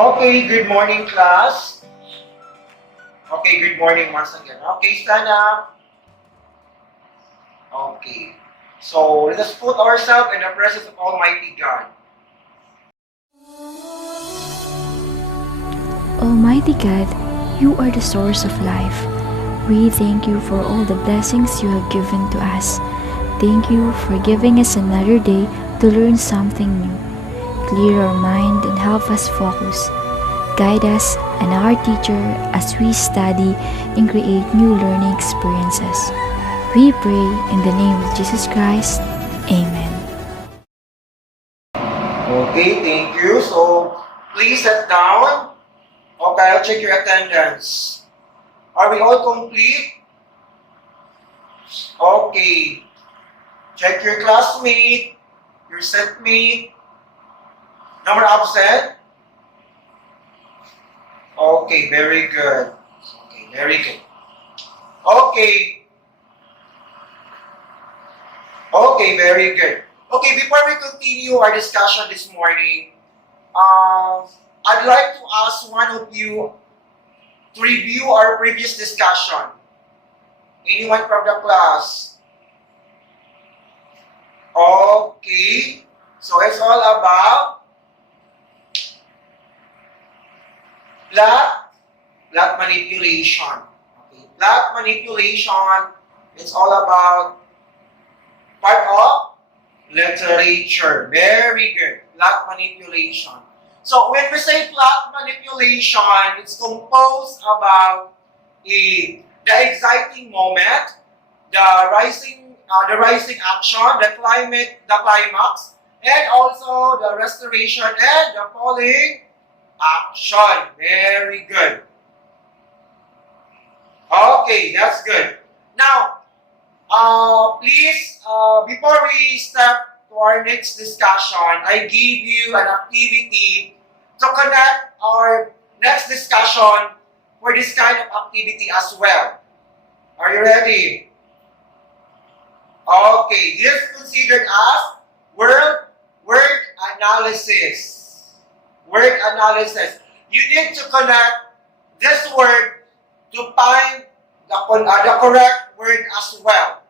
Okay, good morning, class. Okay, good morning once again. Okay, stand up. Okay. So, let us put ourselves in the presence of Almighty God. Almighty God, you are the source of life. We thank you for all the blessings you have given to us. Thank you for giving us another day to learn something new. Clear our mind and help us focus. Guide us and our teacher as we study and create new learning experiences. We pray in the name of Jesus Christ. Amen. Okay, thank you. So, please sit down. Okay, I'll check your attendance. Are we all complete? Okay. Check your classmate, your setmate. Number absent? Okay, very good. Okay, very good. Okay. Okay, very good. Okay, before we continue our discussion this morning, I'd like to ask one of you to review our previous discussion. Anyone from the class? Okay, so it's all about plot manipulation. Okay, plot manipulation, it's all about part of literature. Very good. Plot manipulation. So when we say plot manipulation, it's composed about the exciting moment, the rising action, the climax, and also the restoration and the falling action. Very good. Okay, that's good. Now, please, before we step to our next discussion, I give you an activity to connect our next discussion for this kind of activity as well. Are you ready? Okay, this is considered as word analysis. Word analysis. You need to connect this word to find the correct word as well.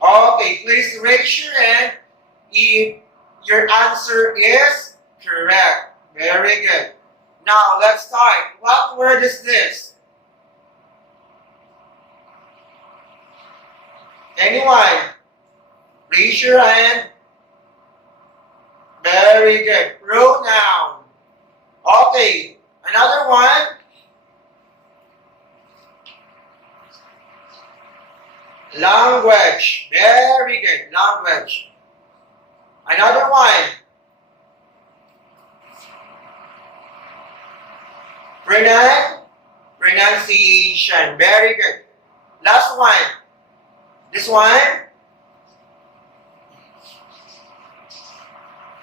Okay, please raise your hand if your answer is correct. Very good. Now, let's start. What word is this? Anyone? Raise your hand. Very good. Pronoun. Okay, another one. Language. Very good. Language. Another one. Pronunciation. Very good. Last one. This one.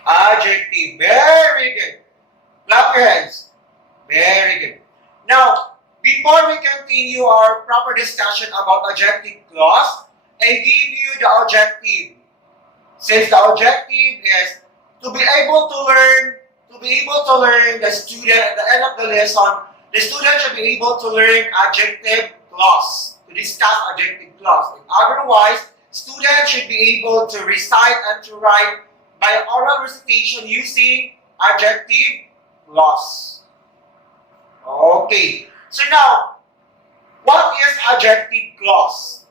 Adjective. Very good. Clap your hands. Very good. Now, before we continue our proper discussion about adjective clause, I give you the objective. Since the objective is to be able to learn the student at the end of the lesson, the student should be able to learn adjective clause, to discuss adjective clause. Otherwise, students should be able to recite and to write by oral recitation using adjective clause. Okay. So now, what is adjective clause?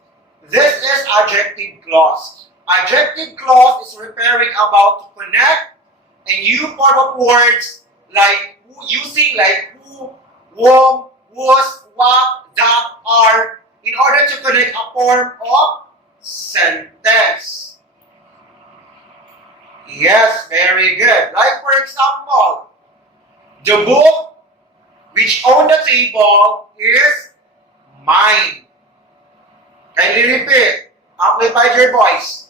This is adjective clause. Adjective clause is referring about to connect a new form of words like using like who, whom, whose, what, that, are in order to connect a form of sentence. Yes, very good. Like for example, the book which on the table is mine. Kindly repeat. Amplify your voice.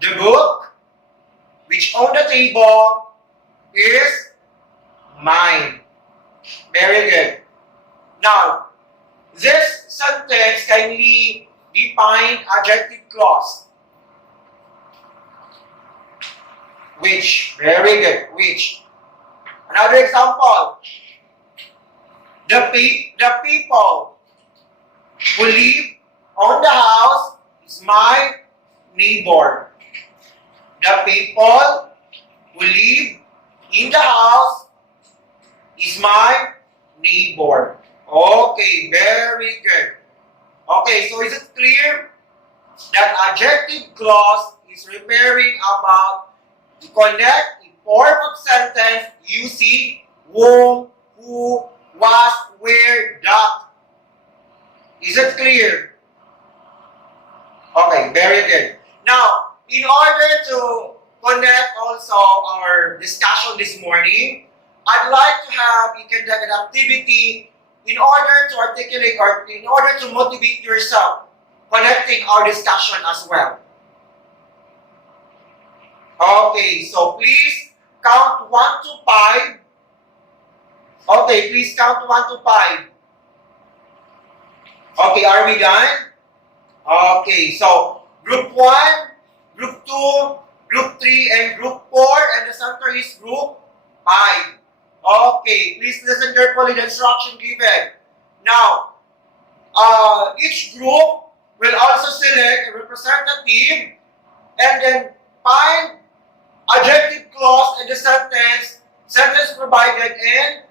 The book which on the table is mine. Very good. Now, this sentence kindly define adjective clause. Which. Very good. Which. Another example. The people who live on the house is my neighbor. The people who live in the house is my neighbor. Okay, very good. Okay, so is it clear that adjective clause is referring about to connect a form of sentence using whom, who, was, where, that. Is it clear? Okay, very good. Now, in order to connect also our discussion this morning, I'd like to have you conduct an activity in order to articulate or in order to motivate yourself connecting our discussion as well. Okay, so please count 1 to 5. Okay, please count 1 to 5. Okay, are we done? Okay, so group 1, group 2, group 3, and group 4, and the center is group 5. Okay, please listen carefully to the instruction given. Now, each group will also select a representative and then find adjective clause in the sentence provided in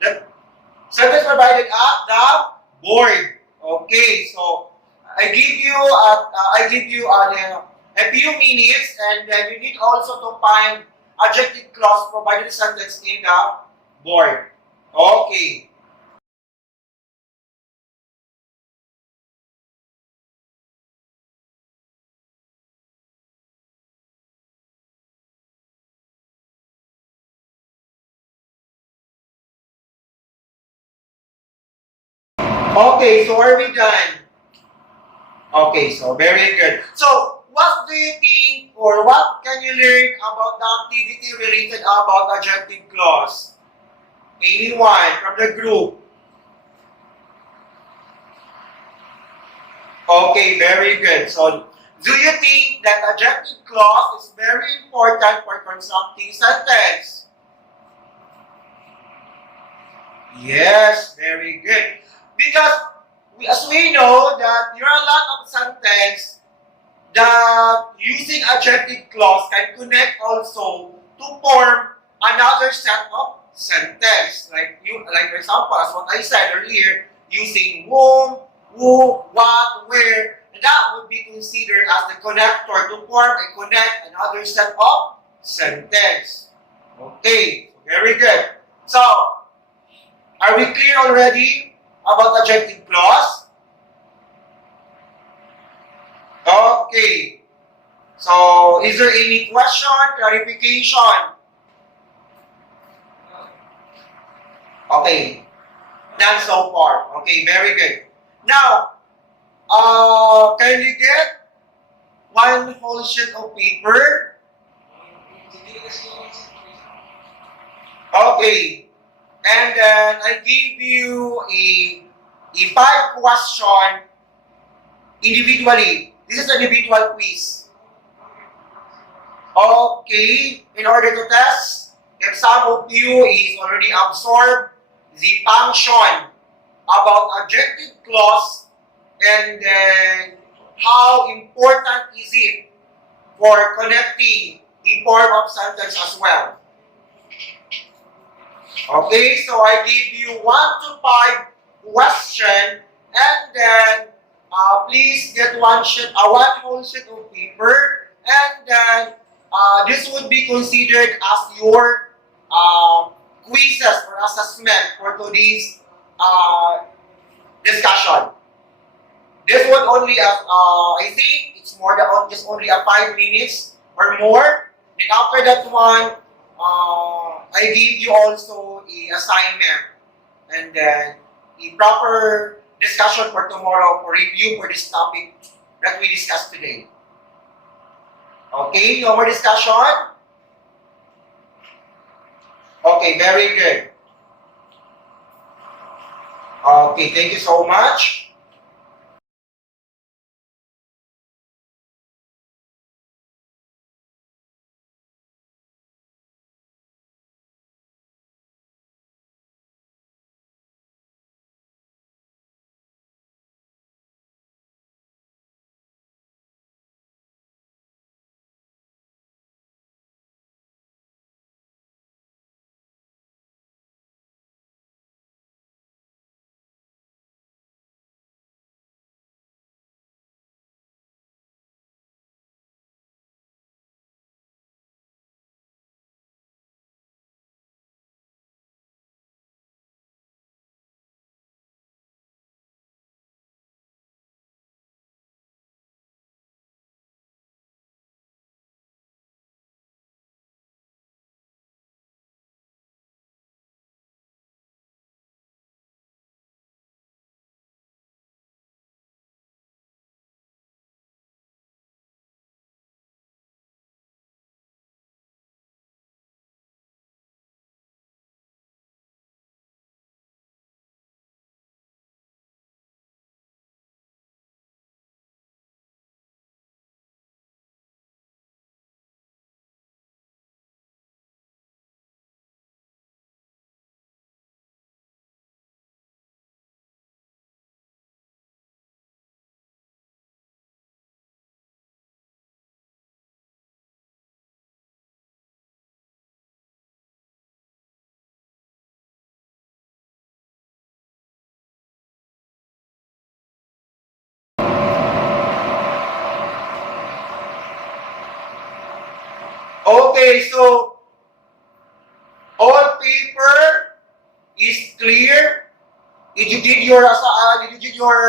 the sentence provided at the board. Okay, so I give you a few minutes, and then you need also to find adjective clause provided in the sentence in the board. Okay. Okay, so are we done? Okay, so very good. So, what do you think or what can you learn about the activity related about adjective clause? Anyone from the group? Okay, very good. So, do you think that adjective clause is very important for constructing sentence? Yes, very good. Because as we know that there are a lot of sentences that using adjective clause can connect also to form another set of sentence. Like for example, as what I said earlier, using whom, who, what, where, that would be considered as the connector to form and connect another set of sentence. Okay, very good. So, are we clear already about adjective clause? Okay. So, is there any question, clarification? Okay. None so far. Okay, very good. Now, can you get one whole sheet of paper? Okay. And then I give you a 5 question individually. This is an individual quiz. Okay, in order to test if some of you is already absorbed the function about adjective clause and then how important is it for connecting the form of sentence as well. Okay, so I give you 1 to 5 question, and then please get one whole sheet of paper, and then this would be considered as your quizzes or assessment for today's discussion. This would only, I think it's more than just only a 5 minutes or more. Then after that one, I give you also a assignment and then a proper discussion for tomorrow for review for this topic that we discussed today. Okay, no more discussion? Okay, very good. Okay, thank you so much. Okay, so all paper is clear. Did you did your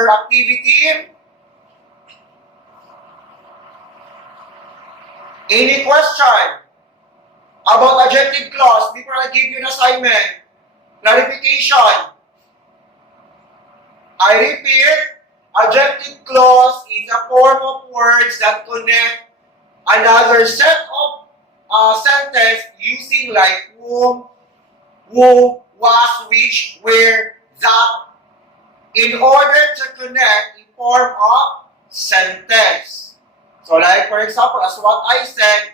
activity? Any question about adjective clause before I give you an assignment? Clarification. I repeat, adjective clause is a form of words that connect another set of sentence using like whom, who, was, which, where, that, in order to connect in form of sentence. So like for example, as what I said,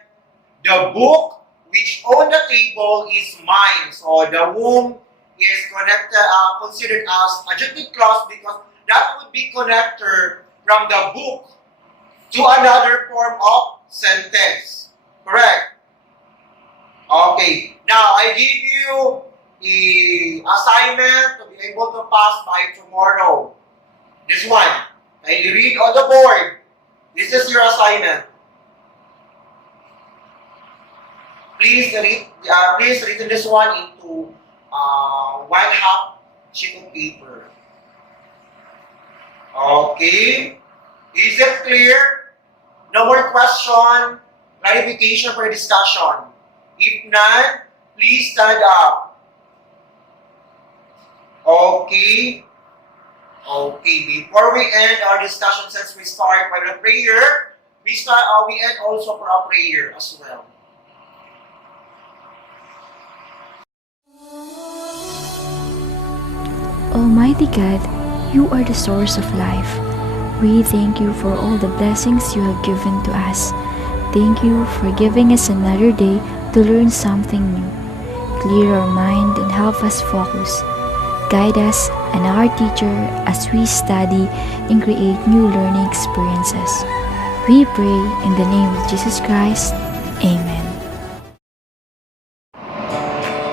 the book which on the table is mine. So the whom is connected, considered as adjective clause because that would be connector from the book to another form of sentence. Correct? Okay. Now, I give you the assignment to be able to pass by tomorrow. This one. Can you read on the board? This is your assignment. Please read this one into 1/2 sheet of paper. Okay. Is it clear? No more question, clarification for discussion. If none, please stand up. Okay. Okay. Before we end our discussion, since we start by the prayer, we end also for a prayer as well. Almighty God, you are the source of life. We thank you for all the blessings you have given to us. Thank you for giving us another day to learn something new. Clear our mind and help us focus. Guide us and our teacher as we study and create new learning experiences. We pray in the name of Jesus Christ. Amen.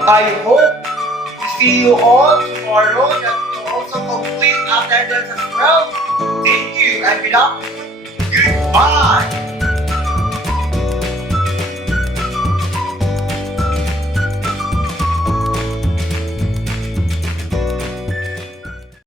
I hope to see you all tomorrow. That will also complete attendance as well. Thank you and good afternoon. Goodbye.